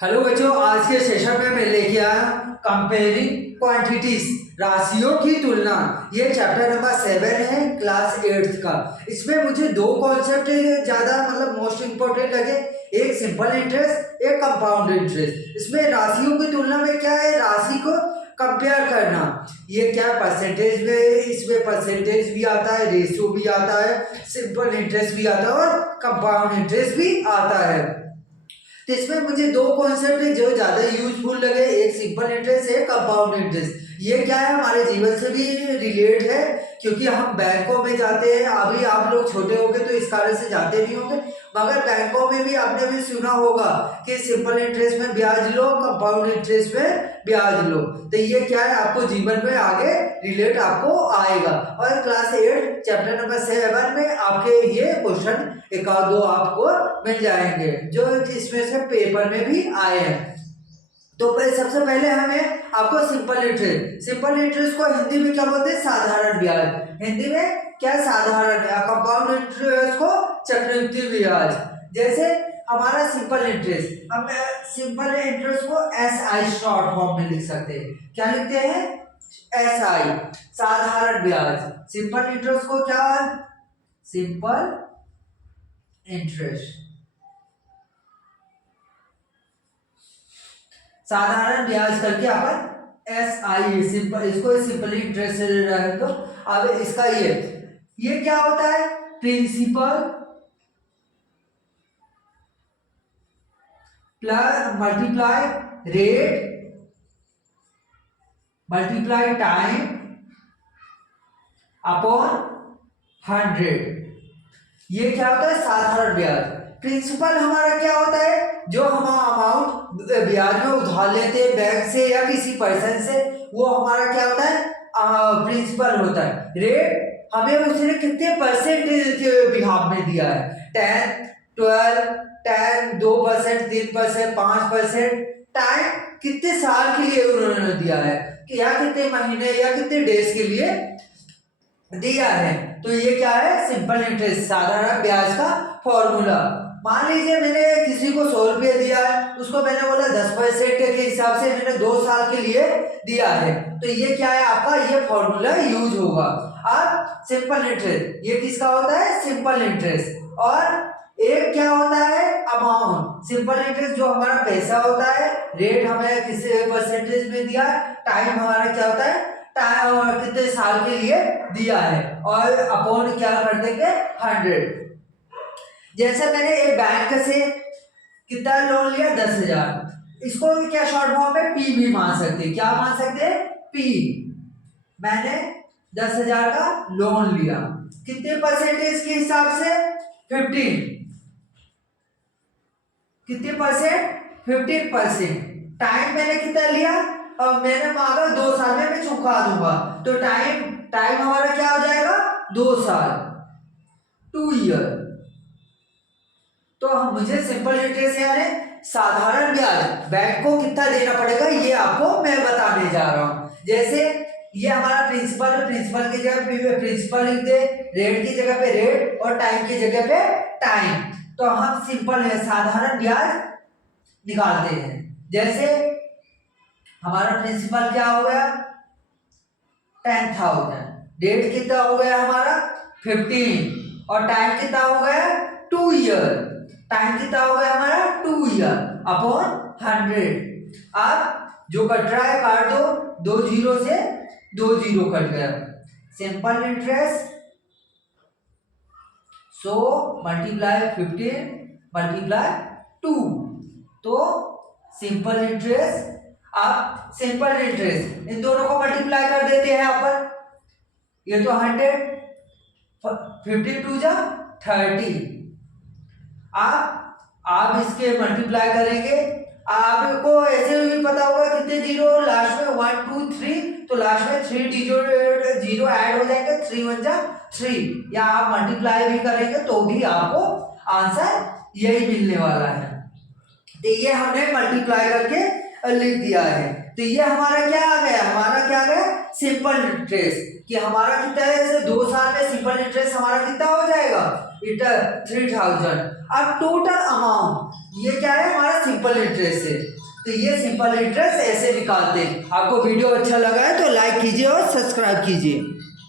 Hello बच्चों, आज के सेशन में मैं लेके आया कंपेयरिंग क्वांटिटीज, राशियों की तुलना। ये चैप्टर नंबर 7 है क्लास 8th का। इसमें मुझे दो कॉन्सेप्ट ज्यादा मोस्ट इंपॉर्टेंट लगे, एक सिंपल इंटरेस्ट, एक कंपाउंड इंटरेस्ट। इसमें राशियों की तुलना में क्या है, राशि को कंपेयर करना। ये क्या परसेंटेज में, इसमें परसेंटेज भी आता है, रेशियो भी आता है, सिंपल इंटरेस्ट भी आता है और कंपाउंड इंटरेस्ट भी आता है। तो इसमें मुझे दो कॉन्सेप्ट है जो ज्यादा यूजफुल लगे, एक सिंपल इंटरेस्ट, एक कंपाउंड इंटरेस्ट। ये क्या है, हमारे जीवन से भी रिलेट है, क्योंकि हम बैंकों में जाते हैं। अभी आप लोग छोटे होंगे तो इस कारण से जाते नहीं होंगे, मगर बैंकों में भी आपने भी सुना होगा कि सिंपल इंटरेस्ट में ब्याज लो, कंपाउंड इंटरेस्ट में ब्याज लो। तो ये क्या है, आपको जीवन में आगे रिलेट आपको आएगा। और क्लास 8 चैप्टर नंबर 7 में आपके ये क्वेश्चन एक आध दो आपको मिल जाएंगे जो इसमें से पेपर में भी आए हैं। तो सबसे पहले हमें आपको सिंपल इंटरेस्ट को हिंदी में क्या बोलते हैं, साधारण ब्याज। हिंदी में क्या साधारण है। कंपाउंड इंटरेस्ट को चक्रवृद्धि ब्याज। जैसे हमारा सिंपल इंटरेस्ट, हम सिंपल इंटरेस्ट को SI शॉर्ट फॉर्म में लिख सकते हैं। क्या लिखते हैं, SI, साधारण ब्याज। सिंपल इंटरेस्ट को क्या, सिंपल इंटरेस्ट, साधारण ब्याज करके अपन SI, सिंपल, इसको सिंपल इंटरेस्ट रहे। तो अब इसका ये क्या होता है, principal plus multiply rate multiply time upon 100। ये क्या होता है, साधारण ब्याज। प्रिंसिपल हमारा क्या होता है, जो हम अमाउंट ब्याज में उधार लेते हैं बैंक से या किसी पर्सन से, वो हमारा क्या होता है, प्रिंसिपल होता है। रेट हमें उसने कितने परसेंटेज के बिहाफ में दिया है, 10, 12, 10, 2%, 3%, 5%। टाइम कितने साल के लिए उन्होंने दिया है, कि या कितने महीने या कितने डेज के लिए दिया है। तो ये क्या है, सिंपल इंटरेस्ट, साधारण ब्याज का फॉर्मूला। मान लीजिए मैंने किसी को 100 रुपये दिया है, उसको मैंने बोला 10% के हिसाब से मैंने 2 साल के लिए दिया है। तो ये क्या है, आपका ये फॉर्मूला यूज होगा। अब सिंपल इंटरेस्ट, ये किसका होता है, सिंपल इंटरेस्ट। और एक क्या होता है, अमाउंट। सिंपल इंटरेस्ट जो हमारा पैसा होता है, रेट हमें किस परसेंटेज में दिया, टाइम हमारा क्या होता है, टाइम और कितने साल के लिए दिया है, और अपॉन क्या कर देंगे, 100। जैसे मैंने एक बैंक से कितना लोन लिया, 10,000। इसको क्या शॉर्ट फॉर्म में P भी मान सकते हैं। क्या मान सकते हैं, P। मैंने 10,000 का लोन लिया, कितने परसेंटेज के हिसाब से, 15। कितने परसेंट, 15%। टाइम मैंने कितना लिया, अब मैंने मांगा 2 साल में मैं चुका दूंगा। तो टाइम हमारा क्या हो जाएगा, 2 साल, 2 ईयर। तो मुझे सिंपल इंटरेस्ट यानी साधारण ब्याज बैंक को कितना देना पड़ेगा, ये आपको मैं बताने जा रहा हूं। जैसे ये हमारा प्रिंसिपल की जगह पे प्रिंसिपल लिख दे, रेट की जगह पे रेट और टाइम की जगह पे टाइम। तो हम सिंपल है साधारण ब्याज निकालते हैं। जैसे हमारा प्रिंसिपल क्या हो गया, 10,000, रेट कितना हो गया हमारा 15, और टाइम कितना हो गया 2 ईयर। टाइम कितना हो गया हमारा 2 ईयर अपॉन 100। अब जो कट रहा है काट दो, 2 जीरो से 2 जीरो कट गया। Simple interest, so multiply 15 multiply 2, तो सिंपल इंटरेस्ट। आप सिंपल इंटरेस्ट इन दोनों को मल्टीप्लाई कर देते हैं यहाँ पर, ये तो 100, 52 जा 30। आप इसके मल्टीप्लाई करेंगे, आपको ऐसे भी पता होगा कितने जीरो लास्ट में, 1 2 3, तो लास्ट में 3 जीरो ऐड हो जाएंगे, 3 1 जा 3। या आप मल्टीप्लाई भी करेंगे तो भी आपको आंसर यही मिलने वाला है। तो ये हमने मल्टीप्लाई करके लिख दिया है। तो ये हमारा क्या आ गया, हमारा क्या आ गया, सिंपल इंटरेस्ट। कि हमारा कितना है, जैसे 2 साल में सिंपल इंटरेस्ट हमारा कितना हो जाएगा, 3,000। अब टोटल अमाउंट, ये क्या है हमारा सिंपल इंटरेस्ट है। तो ये सिंपल इंटरेस्ट ऐसे निकालते हैं। आपको वीडियो अच्छा लगा है तो लाइक कीजिए और सब्सक्राइब कीजिए।